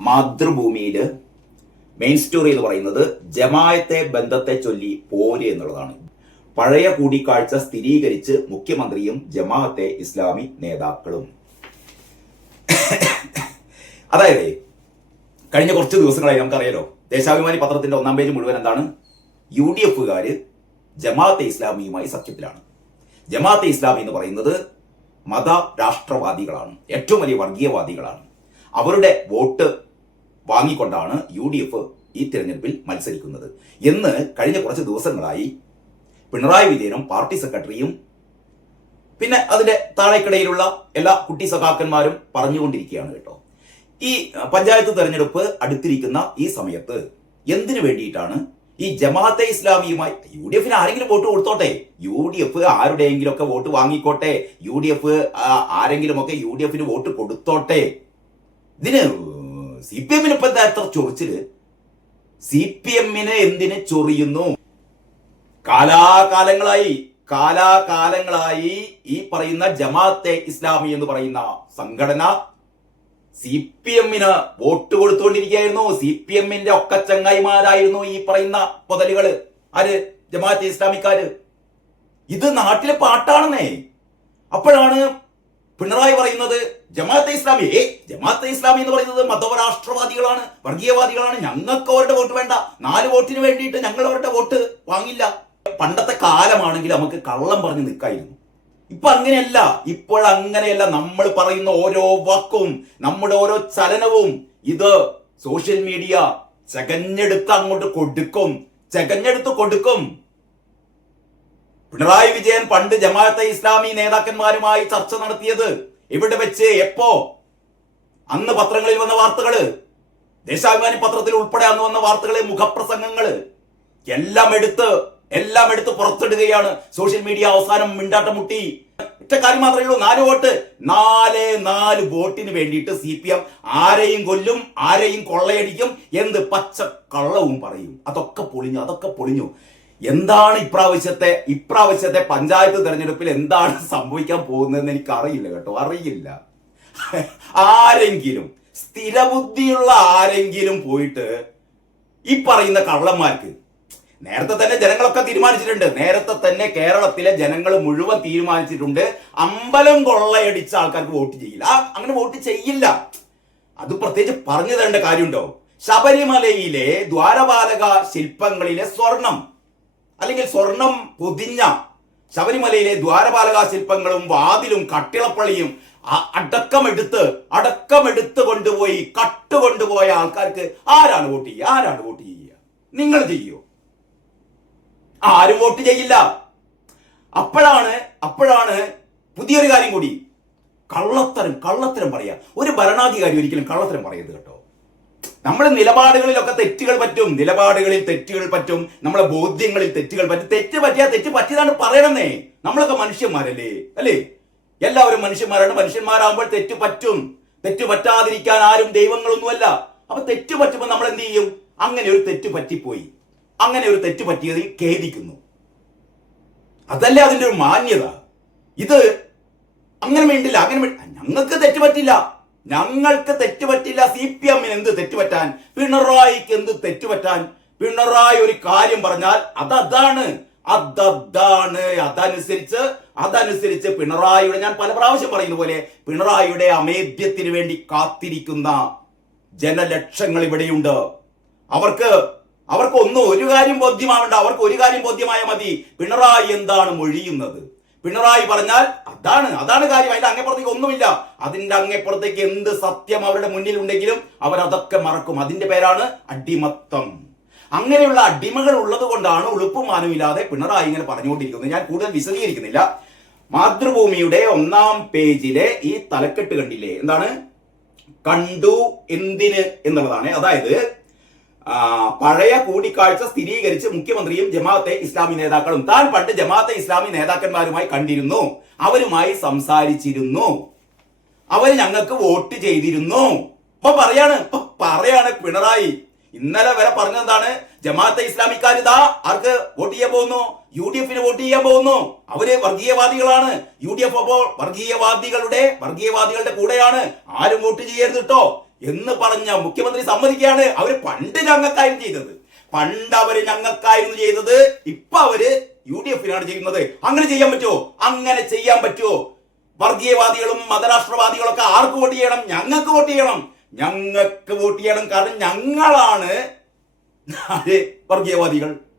മാതൃഭൂമിയിൽ main story എന്ന് പറയുന്നത് ജമായത്തെ ബന്ധത്തെ ചൊല്ലി പോര് എന്നുള്ളതാണ്. പഴയ കൂടിക്കാഴ്ച സ്ഥിരീകരിച്ച് മുഖ്യമന്ത്രിയും ജമാഅത്തെ ഇസ്ലാമി നേതാക്കളും. അതായത് കഴിഞ്ഞ കുറച്ച് ദിവസങ്ങളായി നമുക്കറിയാലോ ദേശാഭിമാനി പത്രത്തിന്റെ ഒന്നാം പേജ് മുഴുവൻ എന്താണ്? യു ഡി എഫുകാർ ജമാഅത്തെ ഇസ്ലാമിയുമായി സഖ്യത്തിലാണ്. ജമാഅത്തെ ഇസ്ലാമി എന്ന് പറയുന്നത് മത രാഷ്ട്രവാദികളാണ് ഏറ്റവും വലിയ വർഗീയവാദികളാണ്. അവരുടെ വോട്ട് വാങ്ങിക്കൊണ്ടാണ് യു ഡി എഫ് ഈ തിരഞ്ഞെടുപ്പിൽ മത്സരിക്കുന്നത്. എന്ന് കഴിഞ്ഞ കുറച്ച് ദിവസങ്ങളായി പിണറായി വിജയനും പാർട്ടി സെക്രട്ടറിയും പിന്നെ അതിന്റെ താഴേക്കിടയിലുള്ള എല്ലാ കുട്ടി സഖാക്കന്മാരും പറഞ്ഞുകൊണ്ടിരിക്കുകയാണ് കേട്ടോ. ഈ പഞ്ചായത്ത് തെരഞ്ഞെടുപ്പ് അടുത്തിരിക്കുന്ന ഈ സമയത്ത് എന്തിനു വേണ്ടിയിട്ടാണ് ഈ ജമാഅത്തെ ഇസ്ലാമിയുമായി യു ഡി എഫിന് ആരെങ്കിലും വോട്ട് കൊടുത്തോട്ടെ? യു ഡി എഫ് ആരുടെയെങ്കിലും ഒക്കെ വോട്ട് വാങ്ങിക്കോട്ടെ? യു ഡി എഫ് ആരെങ്കിലും ഒക്കെ യു ഡി എഫിന് വോട്ട് കൊടുത്തോട്ടെ? ഇതിന് സി പി എമ്മിന് ഇപ്പൊ എന്താ എത്ര ചൊറിച്ചിൽ? സി പി എമ്മിന് എന്തിന് ചൊറിയുന്നു? കാലാകാലങ്ങളായി കാലാകാലങ്ങളായി ഈ പറയുന്ന ജമാഅത്തെ ഇസ്ലാമി എന്ന് പറയുന്ന സംഘടന സി പി എമ്മിന് വോട്ട് കൊടുത്തുകൊണ്ടിരിക്കുകയായിരുന്നു സി പി എമ്മിന്റെ ഒക്കെ ചങ്ങായിമാരായിരുന്നു ഈ പറയുന്ന പൊതലുകൾ ആര്? ജമാഅത്തെ ഇസ്ലാമിക്കാര്. ഇത് നാട്ടിലെ പാട്ടാണെന്നേ. അപ്പോഴാണ് പിണറായി പറയുന്നത് ജമാഅത്തെ ഇസ്ലാമി ഏ ജമാഅത്തെ ഇസ്ലാമി എന്ന് പറയുന്നത് മതവരാഷ്ട്രവാദികളാണ് വർഗീയവാദികളാണ്. ഞങ്ങൾക്ക് അവരുടെ വോട്ട് വേണ്ട. നാല് വോട്ടിന് വേണ്ടിയിട്ട് ഞങ്ങൾ അവരുടെ വോട്ട് വാങ്ങില്ല. പണ്ടത്തെ കാലമാണെങ്കിൽ നമുക്ക് കള്ളം പറഞ്ഞ് നിൽക്കായിരുന്നു. ഇപ്പൊ അങ്ങനെയല്ല. ഇപ്പോൾ അങ്ങനെയല്ല. നമ്മൾ പറയുന്ന ഓരോ വാക്കും നമ്മുടെ ഓരോ ചലനവും ഇത് സോഷ്യൽ മീഡിയ ചകഞ്ഞെടുത്ത് അങ്ങോട്ട് കൊടുക്കും. ചകഞ്ഞെടുത്ത് കൊടുക്കും. പിണറായി വിജയൻ പണ്ട് ജമാഅത്തെ ഇസ്ലാമി നേതാക്കന്മാരുമായി ചർച്ച നടത്തിയത് ഇവിടെ വെച്ച് എപ്പോ? അന്ന് പത്രങ്ങളിൽ വന്ന വാർത്തകൾ ദേശാഭിമാനി പത്രത്തിൽ ഉൾപ്പെടെ അന്ന് വന്ന വാർത്തകൾ മുഖപ്രസംഗങ്ങൾ എല്ലാം എടുത്ത് എല്ലാം എടുത്ത് പുറത്തിടുകയാണ്. സോഷ്യൽ മീഡിയ അവസാനം മിണ്ടാട്ടം മുട്ടി. ഒറ്റ കാര്യം മാത്രമേ ഉള്ളൂ നാല് വോട്ട്. നാല് നാല് വോട്ടിന് വേണ്ടിയിട്ട് സി പി എം ആരെയും കൊല്ലും ആരെയും കൊള്ളയടിക്കും എന്ത് പച്ച കള്ളവും പറയും. അതൊക്കെ പൊളിഞ്ഞു അതൊക്കെ പൊളിഞ്ഞു. എന്താണ് ഇപ്രാവശ്യത്തെ ഇപ്രാവശ്യത്തെ പഞ്ചായത്ത് തെരഞ്ഞെടുപ്പിൽ എന്താണ് സംഭവിക്കാൻ പോകുന്നതെന്ന് എനിക്ക് അറിയില്ല കേട്ടോ അറിയില്ല. ആരെങ്കിലും സ്ഥിരബുദ്ധിയുള്ള ആരെങ്കിലും പോയിട്ട് ഈ പറയുന്ന കള്ളന്മാർക്ക് നേരത്തെ തന്നെ ജനങ്ങളൊക്കെ തീരുമാനിച്ചിട്ടുണ്ട് നേരത്തെ തന്നെ കേരളത്തിലെ ജനങ്ങൾ മുഴുവൻ തീരുമാനിച്ചിട്ടുണ്ട് അമ്പലം കൊള്ളയടിച്ച ആൾക്കാർക്ക് വോട്ട് ചെയ്യില്ല. അങ്ങനെ വോട്ട് ചെയ്യില്ല. അത് പ്രത്യേകിച്ച് പറഞ്ഞു തരേണ്ട കാര്യമുണ്ടോ? ശബരിമലയിലെ ദ്വാരപാലക ശില്പങ്ങളിലെ സ്വർണം അല്ലെങ്കിൽ സ്വർണം പൊതിഞ്ഞ ശബരിമലയിലെ ദ്വാരപാലക ശില്പങ്ങളും വാതിലും കട്ടിളപ്പള്ളിയും അടക്കമെടുത്ത് അടക്കമെടുത്ത് കൊണ്ടുപോയി കട്ട് കൊണ്ടുപോയ ആൾക്കാർക്ക് ആരാണ് വോട്ട് ചെയ്യുക? ആരാണ് വോട്ട് ചെയ്യുക? നിങ്ങൾ ചെയ്യോ ആരും വോട്ട് ചെയ്യില്ല. അപ്പോഴാണ് അപ്പോഴാണ് പുതിയൊരു കാര്യം കൂടി. കള്ളത്തരം കള്ളത്തരം പറയാ ഒരു ഭരണാധികാരി ഒരിക്കലും കള്ളത്തരം പറയരുത് കേട്ടോ. നമ്മുടെ നിലപാടുകളിലൊക്കെ തെറ്റുകൾ പറ്റും. നിലപാടുകളിൽ തെറ്റുകൾ പറ്റും. നമ്മളെ ബോധ്യങ്ങളിൽ തെറ്റുകൾ പറ്റും. തെറ്റ് പറ്റിയാ തെറ്റ് പറ്റിയതാണ് പറയണമെന്നേ നമ്മളൊക്കെ മനുഷ്യന്മാരല്ലേ? അല്ലേ? എല്ലാവരും മനുഷ്യന്മാരാണ്. മനുഷ്യന്മാരാകുമ്പോൾ തെറ്റ് പറ്റും. തെറ്റ് പറ്റാതിരിക്കാൻ ആരും ദൈവങ്ങളൊന്നുമല്ല. അപ്പൊ തെറ്റ് പറ്റുമ്പോൾ നമ്മൾ എന്ത് ചെയ്യും? അങ്ങനെ ഒരു തെറ്റ് പറ്റിപ്പോയി. അങ്ങനെ ഒരു തെറ്റ് പറ്റിയതിൽ ഖേദിക്കുന്നു. അതല്ലേ അതിന്റെ ഒരു മാന്യത. ഇത് അങ്ങനെ വേണ്ടില്ല അങ്ങനെ ഞങ്ങൾക്ക് തെറ്റ് പറ്റില്ല. ഞങ്ങൾക്ക് തെറ്റുപറ്റില്ല സി പി എമ്മിന് എന്ത് തെറ്റുപറ്റാൻ? പിണറായിക്ക് എന്ത് തെറ്റുപറ്റാൻ? പിണറായി ഒരു കാര്യം പറഞ്ഞാൽ അതാണ് അതതാണ്. അതനുസരിച്ച് അതനുസരിച്ച് പിണറായിയുടെ ഞാൻ പല പ്രാവശ്യം പറയുന്ന പോലെ പിണറായിയുടെ അമേദ്യത്തിന് വേണ്ടി കാത്തിരിക്കുന്ന ജനലക്ഷങ്ങൾ ഇവിടെയുണ്ട്. അവർക്ക് അവർക്ക് ഒന്നും ഒരു കാര്യം ബോധ്യമാവേണ്ട അവർക്ക് ഒരു കാര്യം ബോധ്യമായ മതി. പിണറായി എന്താണ് മൊഴിയുന്നത്? പിണറായി പറഞ്ഞാൽ അതാണ് അതാണ് കാര്യം. അതിന്റെ അങ്ങേപ്പുറത്തേക്ക് ഒന്നുമില്ല. അതിന്റെ അങ്ങേപ്പുറത്തേക്ക് എന്ത് സത്യം അവരുടെ മുന്നിൽ ഉണ്ടെങ്കിലും അവർ അതൊക്കെ മറക്കും. അതിന്റെ പേരാണ് അടിമത്തം. അങ്ങനെയുള്ള അടിമകൾ ഉള്ളത് കൊണ്ടാണ് ഉളുപ്പുമാനുമില്ലാതെ പിണറായി ഇങ്ങനെ പറഞ്ഞുകൊണ്ടിരിക്കുന്നത്. ഞാൻ കൂടുതൽ വിശദീകരിക്കുന്നില്ല. മാതൃഭൂമിയുടെ ഒന്നാം പേജിലെ ഈ തലക്കെട്ട് കണ്ടില്ലേ? എന്താണ്? കണ്ടു എന്തിന് എന്നുള്ളതാണ്. അതായത് പഴയ കൂടിക്കാഴ്ച സ്ഥിരീകരിച്ച് മുഖ്യമന്ത്രിയും ജമാഅത്തെ ഇസ്ലാമി നേതാക്കളും താൻ പണ്ട് ജമാഅത്തെ ഇസ്ലാമി നേതാക്കന്മാരുമായി കണ്ടിരുന്നു. അവരുമായി സംസാരിച്ചിരുന്നു. അവർ ഞങ്ങൾക്ക് വോട്ട് ചെയ്തിരുന്നു. ഇപ്പൊ പറയാണ് ഇപ്പൊ പറയാണ് പിണറായി. ഇന്നലെ വരെ പറഞ്ഞെന്താണ് ജമാഅത്തെ ഇസ്ലാമിക്കാർ ഇതാ ആർക്ക് വോട്ട് ചെയ്യാൻ പോകുന്നു? യു ഡി എഫിന് വോട്ട് ചെയ്യാൻ പോകുന്നു. അവർ വർഗീയവാദികളാണ്. യു ഡി എഫ് അപ്പോൾ വർഗീയവാദികളുടെ വർഗീയവാദികളുടെ കൂടെയാണ്. ആരും വോട്ട് ചെയ്യരുത് കേട്ടോ എന്ന് പറഞ്ഞ മുഖ്യമന്ത്രി സമ്മതിക്കുകയാണ്. അവർ പണ്ട് ഞങ്ങൾക്കായിരുന്നു ചെയ്തത്. പണ്ട് അവർ ഞങ്ങൾക്കായിരുന്നു ചെയ്തത്. ഇപ്പൊ അവർ യു ഡി എഫിനാണ് ചെയ്യുന്നത്. അങ്ങനെ ചെയ്യാൻ പറ്റുമോ? അങ്ങനെ ചെയ്യാൻ പറ്റുമോ? വർഗീയവാദികളും മതരാഷ്ട്രവാദികളും ഒക്കെ ആർക്ക് വോട്ട് ചെയ്യണം? ഞങ്ങൾക്ക് വോട്ട് ചെയ്യണം. ഞങ്ങൾക്ക് വോട്ട് ചെയ്യണം. കാരണം ഞങ്ങളാണ് വർഗീയവാദികൾ.